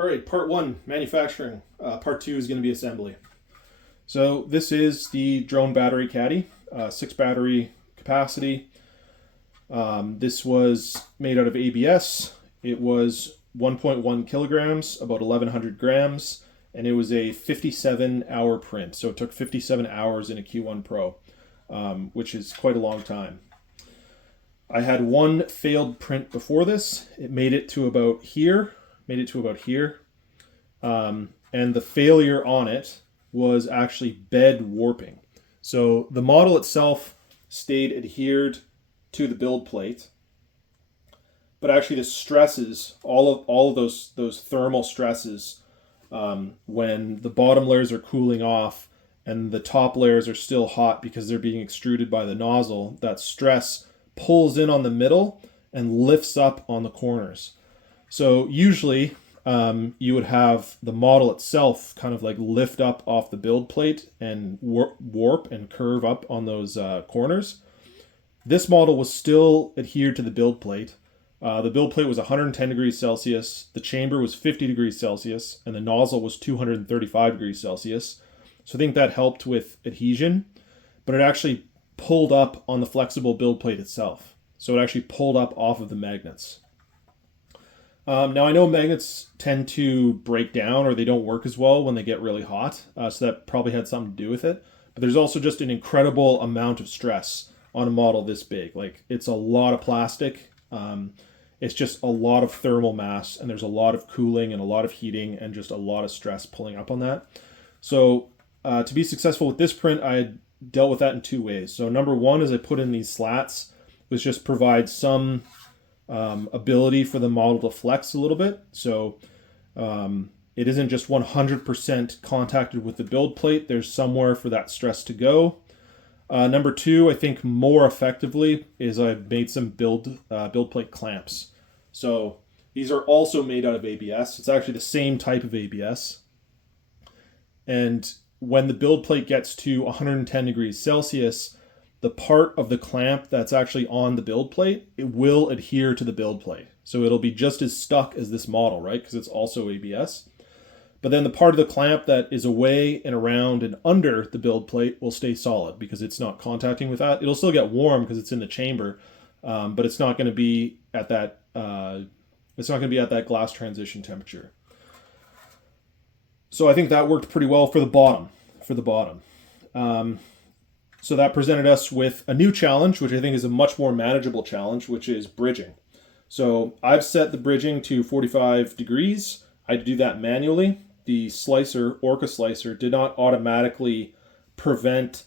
All right, part one, manufacturing. Part two is going to be assembly. So this is the drone battery Caddy, 6 battery capacity. This was made out of ABS. It was 1.1 kilograms, about 1,100 grams, and it was a 57-hour print. So it took 57 hours in a Q1 Pro, which is quite a long time. I had one failed print before this. It made it to about here. And the failure on it was actually bed warping. So the model itself stayed adhered to the build plate, but actually the stresses, all of those thermal stresses, when the bottom layers are cooling off and the top layers are still hot because they're being extruded by the nozzle, that stress pulls in on the middle and lifts up on the corners. So usually you would have the model itself kind of like lift up off the build plate and warp and curve up on those corners. This model was still adhered to the build plate. The build plate was 110 degrees Celsius, the chamber was 50 degrees Celsius, and the nozzle was 235 degrees Celsius. So I think that helped with adhesion, but it actually pulled up on the flexible build plate itself. So it actually pulled up off of the magnets. Now I know magnets tend to break down or they don't work as well when they get really hot. So that probably had something to do with it. But there's also just an incredible amount of stress on a model this big. Like, it's a lot of plastic. It's just a lot of thermal mass, and there's a lot of cooling and a lot of heating and just a lot of stress pulling up on that. So to be successful with this print, I dealt with that in two ways. So number one is I put in these slats, which just provide some ability for the model to flex a little bit. So it isn't just 100% contacted with the build plate. There's somewhere for that stress to go. Number two, I think more effectively, is I've made some build plate clamps. So these are also made out of ABS. It's actually the same type of ABS. And when the build plate gets to 110 degrees Celsius, the part of the clamp that's actually on the build plate, it will adhere to the build plate. So it'll be just as stuck as this model, right? Because it's also ABS. But then the part of the clamp that is away and around and under the build plate will stay solid because it's not contacting with that. It'll still get warm because it's in the chamber, but it's not going to be at that. It's not going to be at that glass transition temperature. So I think that worked pretty well for the bottom. So that presented us with a new challenge, which I think is a much more manageable challenge, which is bridging. So I've set the bridging to 45 degrees. I had to do that manually. The slicer, Orca slicer, did not automatically prevent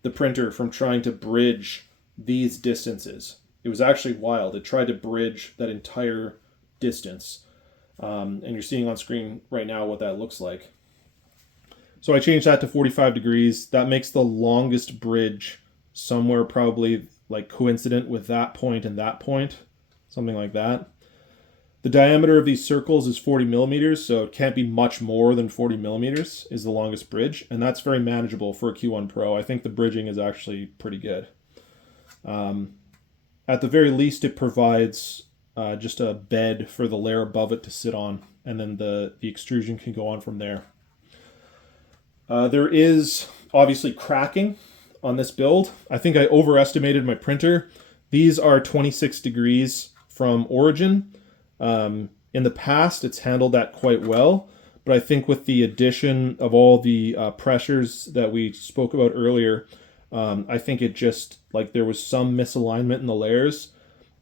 the printer from trying to bridge these distances. It was actually wild. It tried to bridge that entire distance. And you're seeing on screen right now what that looks like. So I changed that to 45 degrees. That makes the longest bridge somewhere probably like coincident with that point and that point, something like that. The diameter of these circles is 40 millimeters, so it can't be much more than 40 millimeters is the longest bridge, and that's very manageable for a Q1 Pro. I think the bridging is actually pretty good. At the very least, it provides just a bed for the layer above it to sit on, and then the extrusion can go on from there. There is obviously cracking on this build. I think I overestimated my printer. These are 26 degrees from origin. In the past, it's handled that quite well, but I think with the addition of all the pressures that we spoke about earlier, I think it just, like, there was some misalignment in the layers,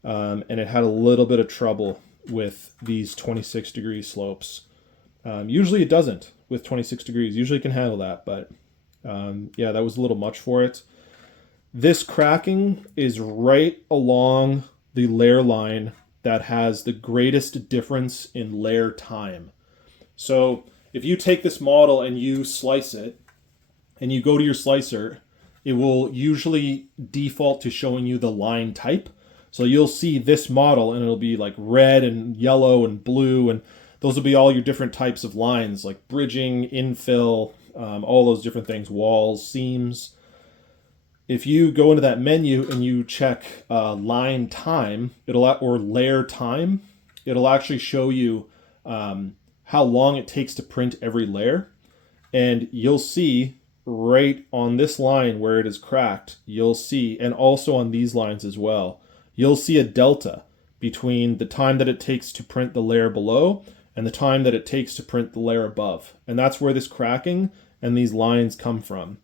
and it had a little bit of trouble with these 26 degree slopes. Usually it doesn't with 26 degrees. Usually it can handle that, but yeah, that was a little much for it. This cracking is right along the layer line that has the greatest difference in layer time. So if you take this model and you slice it and you go to your slicer, it will usually default to showing you the line type. So you'll see this model and it'll be like red and yellow and blue, and those will be all your different types of lines, like bridging, infill, all those different things, walls, seams. If you go into that menu and you check line time, or layer time, it'll actually show you how long it takes to print every layer. And you'll see right on this line where it is cracked, you'll see, and also on these lines as well, you'll see a delta between the time that it takes to print the layer below and the time that it takes to print the layer above. And that's where this cracking and these lines come from,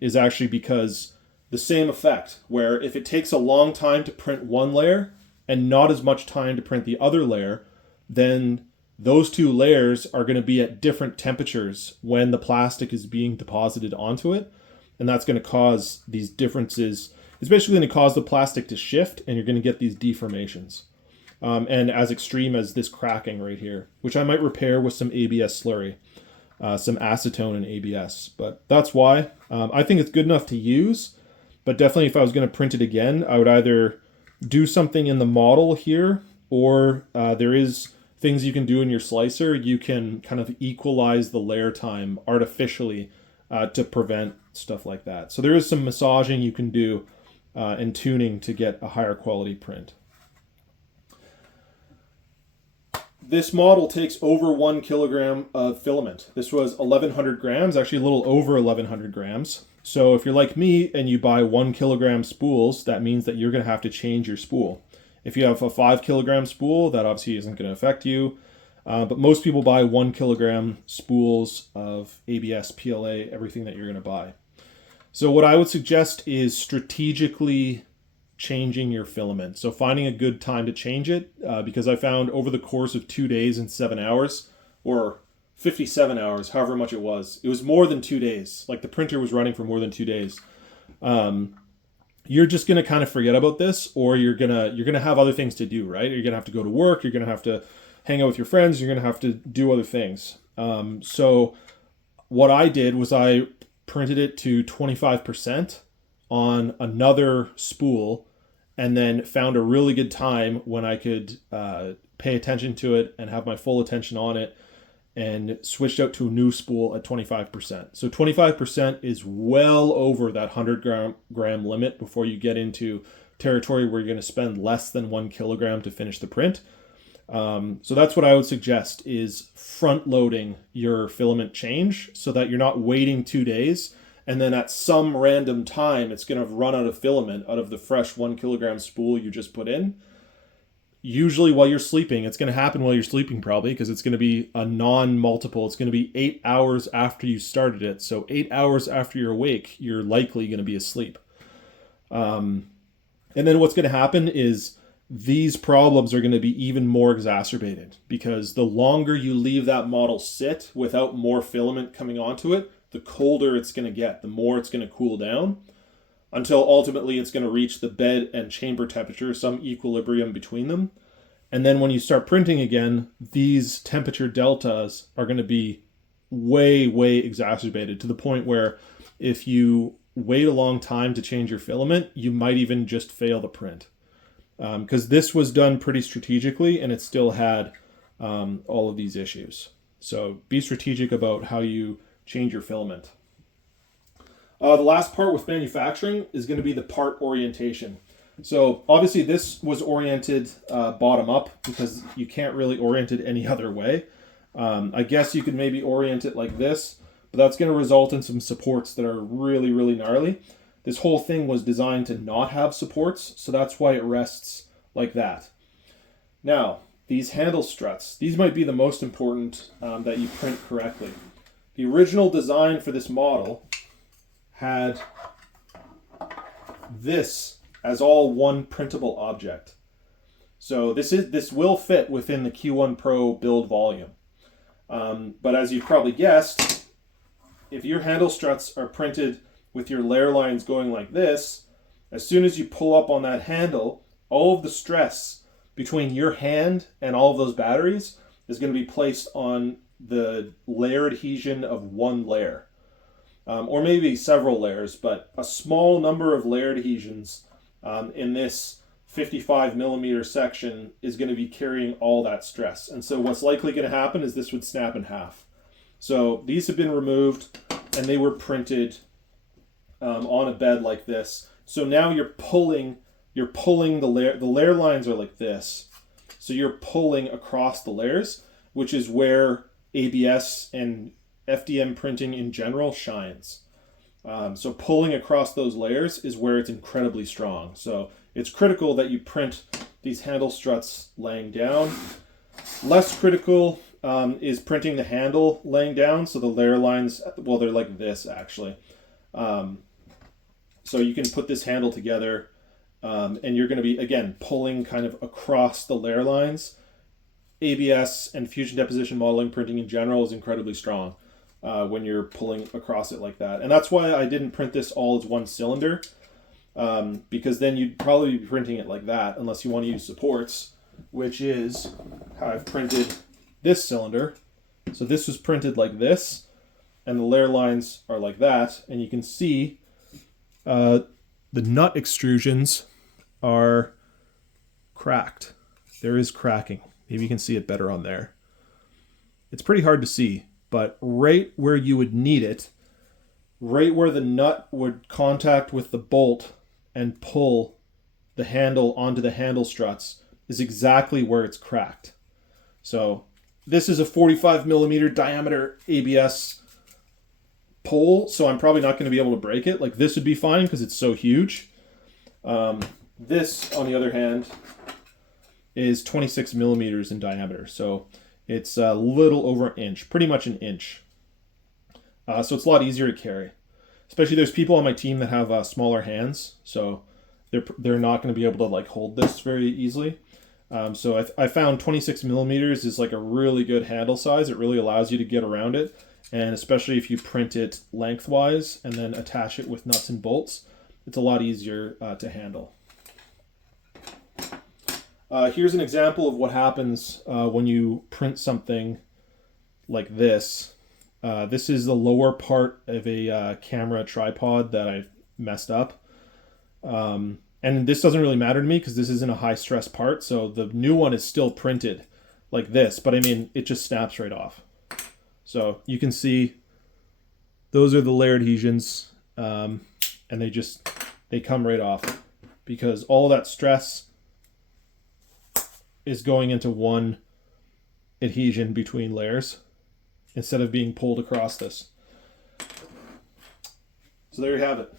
is actually because the same effect, where if it takes a long time to print one layer and not as much time to print the other layer, then those two layers are going to be at different temperatures when the plastic is being deposited onto it. And that's going to cause these differences. It's basically going to cause the plastic to shift, and you're going to get these deformations. And as extreme as this cracking right here, which I might repair with some ABS slurry, some acetone and ABS. But that's why. I think it's good enough to use, but definitely if I was going to print it again, I would either do something in the model here, or there is things you can do in your slicer. You can kind of equalize the layer time artificially to prevent stuff like that. So there is some massaging you can do and tuning to get a higher quality print. This model takes over 1 kilogram of filament. This was 1,100 grams, actually a little over 1,100 grams. So if you're like me and you buy 1 kilogram spools, that means that you're going to have to change your spool. If you have a 5 kilogram spool, that obviously isn't going to affect you. But most people buy 1 kilogram spools of ABS, PLA, everything that you're going to buy. So what I would suggest is strategically changing your filament. So finding a good time to change it, because I found over the course of 2 days and 7 hours, or 57 hours, however much it was more than 2 days. Like the printer was running for more than 2 days. You're just gonna kind of forget about this, or you're gonna have other things to do, right? You're gonna have to go to work. You're gonna have to hang out with your friends. You're gonna have to do other things. So what I did was I printed it to 25% on another spool, and then found a really good time when I could pay attention to it and have my full attention on it, and switched out to a new spool at 25%. So 25% is well over that 100 gram limit before you get into territory where you're going to spend less than 1 kilogram to finish the print. So that's what I would suggest, is front loading your filament change so that you're not waiting 2 days and then at some random time it's going to run out of filament out of the fresh 1 kilogram spool you just put in. Usually while you're sleeping. It's going to happen while you're sleeping probably, because it's going to be a non-multiple. It's going to be 8 hours after you started it. So 8 hours after you're awake, you're likely going to be asleep. And then what's going to happen is these problems are going to be even more exacerbated, because the longer you leave that model sit without more filament coming onto it, the colder it's going to get, the more it's going to cool down, until ultimately it's going to reach the bed and chamber temperature, some equilibrium between them. And then when you start printing again, these temperature deltas are going to be way, way exacerbated, to the point where if you wait a long time to change your filament, you might even just fail the print. Because this was done pretty strategically and it still had all of these issues. So be strategic about how you change your filament. The last part with manufacturing is going to be the part orientation. So obviously this was oriented bottom up, because you can't really orient it any other way. I guess you could maybe orient it like this, but that's going to result in some supports that are really, really gnarly. This whole thing was designed to not have supports, so that's why it rests like that. Now, these handle struts, these might be the most important that you print correctly. The original design for this model had this as all one printable object. So this will fit within the Q1 Pro build volume. But as you probably guessed, if your handle struts are printed with your layer lines going like this, as soon as you pull up on that handle, all of the stress between your hand and all of those batteries is going to be placed on the layer adhesion of one layer. Or maybe several layers, but a small number of layer adhesions in this 55 millimeter section is going to be carrying all that stress. And so what's likely going to happen is this would snap in half. So these have been removed and they were printed on a bed like this. So now you're pulling the layer lines are like this. So you're pulling across the layers. which is where ABS and FDM printing in general shines. So pulling across those layers is where it's incredibly strong. So it's critical that you print these handle struts laying down. Less critical is printing the handle laying down. So the layer lines, well, they're like this actually. So you can put this handle together and you're going to be, again, pulling kind of across the layer lines. ABS and fusion deposition modeling printing in general is incredibly strong when you're pulling across it like that. And that's why I didn't print this all as one cylinder, because then you'd probably be printing it like that unless you want to use supports, which is how I've printed this cylinder. So this was printed like this, and the layer lines are like that. And you can see the nut extrusions are cracked. There is cracking. Maybe you can see it better on there. It's pretty hard to see, but right where you would need it, right where the nut would contact with the bolt and pull the handle onto the handle struts, is exactly where it's cracked. So this is a 45 millimeter diameter ABS pole, so I'm probably not going to be able to break it. Like, this would be fine because it's so huge. This, on the other hand, is 26 millimeters in diameter. So it's a little over an inch, pretty much an inch. So it's a lot easier to carry. Especially there's people on my team that have smaller hands, so they're not going to be able to like hold this very easily. So I found 26 millimeters is like a really good handle size. It really allows you to get around it, and especially if you print it lengthwise and then attach it with nuts and bolts, it's a lot easier to handle. Here's an example of what happens when you print something like this. This is the lower part of a camera tripod that I messed up. And this doesn't really matter to me because this isn't a high stress part. So the new one is still printed like this, but I mean, it just snaps right off. So you can see those are the layer adhesions, and they come right off because all that stress is going into one adhesion between layers instead of being pulled across this. So there you have it.